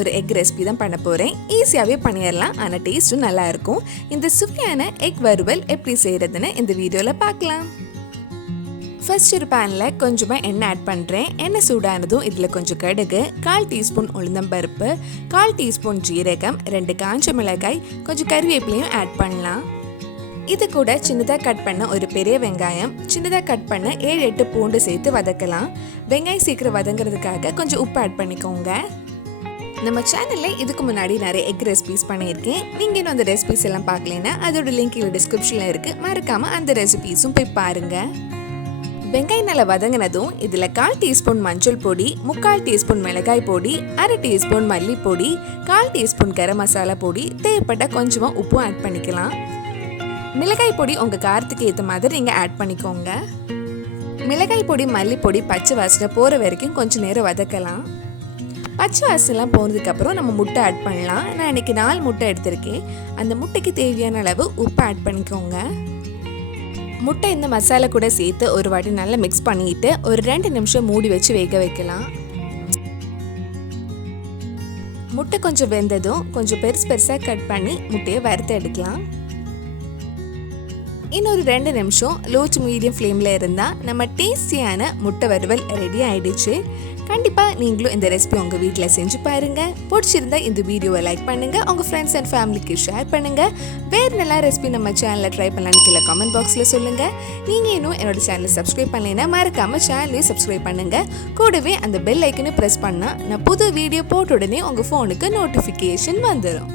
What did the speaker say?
ஒரு egg recipe தான் பண்ண போகிறேன். ஈஸியாகவே பண்ணிடலாம், ஆனால் டேஸ்ட்டும் நல்லாயிருக்கும். இந்த சுவையான எக் வறுவல் எப்படி செய்கிறதுன்னு இந்த வீடியோவில் பார்க்கலாம். ஃபர்ஸ்ட் ஒரு பேனில் கொஞ்சமாக எண்ணெய் ஆட் பண்ணுறேன். எண்ணெய் சூடானதும் இதில் கொஞ்சம் கடுகு, 1/4 டீஸ்பூன் உளுந்தம்பருப்பு, 1/4 டீஸ்பூன் ஜீரகம், 2 காஞ்ச மிளகாய், கொஞ்சம் கறிவேப்பிலையும் ஆட் பண்ணலாம். இது கூட சின்னதாக கட் பண்ண ஒரு பெரிய வெங்காயம், சின்னதாக கட் பண்ண 7-8 பூண்டு சேர்த்து வதக்கலாம். வெங்காயம் சீக்கிரம் வதங்கிறதுக்காக கொஞ்சம் உப்பு ஆட் பண்ணிக்கோங்க. நம்ம சேனலில் இதுக்கு முன்னாடி நிறைய எக் ரெசிபிஸ் பண்ணியிருக்கேன். நீங்கள் இன்னும் அந்த ரெசிபிஸ் எல்லாம் பார்க்கலன்னா அதோட லிங்க் இதில் டிஸ்கிரிப்ஷனில் இருக்குது. மறக்காமல் அந்த ரெசிபிஸும் போய் பாருங்கள். வெங்காயம் நல்லா வதங்கினதும் இதில் 1/4 டீஸ்பூன் மஞ்சள் பொடி, 3/4 டீஸ்பூன் மிளகாய் பொடி, 1/2 டீஸ்பூன் மல்லிப்பொடி, 1/4 டீஸ்பூன் கரம் மசாலா பொடி, தேவைப்பட்ட கொஞ்சமாக உப்பும் ஆட் பண்ணிக்கலாம். மிளகாய் பொடி உங்கள் காரத்துக்கு ஏற்ற மாதிரி நீங்கள் ஆட் பண்ணிக்கோங்க. மிளகாய் பொடி, மல்லிப்பொடி பச்சை வாசனை போகிற வரைக்கும் கொஞ்சம் நேரம் வதக்கலாம். பச்சை வாசனைலாம் போனதுக்கப்புறம் நம்ம முட்டை ஆட் பண்ணலாம். நான் இன்றைக்கி 4 முட்டை எடுத்திருக்கேன். அந்த முட்டைக்கு தேவையான அளவு உப்பு ஆட் பண்ணிக்கோங்க. முட்டை இந்த மசாலா கூட சேர்த்து ஒரு வாட்டி நல்லா மிக்ஸ் பண்ணிட்டு ஒரு 2 நிமிஷம் மூடி வச்சு வேக வைக்கலாம். முட்டை கொஞ்சம் வெந்ததும் கொஞ்சம் பெருசாக கட் பண்ணி முட்டையை வறுத்து எடுக்கலாம். இன்னொரு 2 நிமிஷம் லோ டு மீடியம் ஃப்ளேமில் இருந்தால் நம்ம டேஸ்டியான முட்டை வறுவல் ரெடி ஆகிடுச்சு. கண்டிப்பாக நீங்களும் இந்த ரெசிபி உங்கள் வீட்டில் செஞ்சு பாருங்கள். பிடிச்சிருந்தா இந்த வீடியோவை லைக் பண்ணுங்கள், உங்கள் ஃப்ரெண்ட்ஸ் அண்ட் ஃபேமிலிக்கு ஷேர் பண்ணுங்கள். வேறு நல்லா ரெசிபி நம்ம சேனலில் ட்ரை பண்ணலான்னு கீழே கமெண்ட் பாக்ஸில் சொல்லுங்கள். நீங்கள் இன்னும் என்னோட சேனலை சப்ஸ்கிரைப் பண்ணலைன்னா மறக்காமல் சேனலையும் சப்ஸ்கிரைப் பண்ணுங்கள். கூடவே அந்த பெல் ஐக்கனை ப்ரெஸ் பண்ணால் நான் புது வீடியோ போட்ட உடனே உங்கள் ஃபோனுக்கு நோட்டிஃபிகேஷன் வந்துடும்.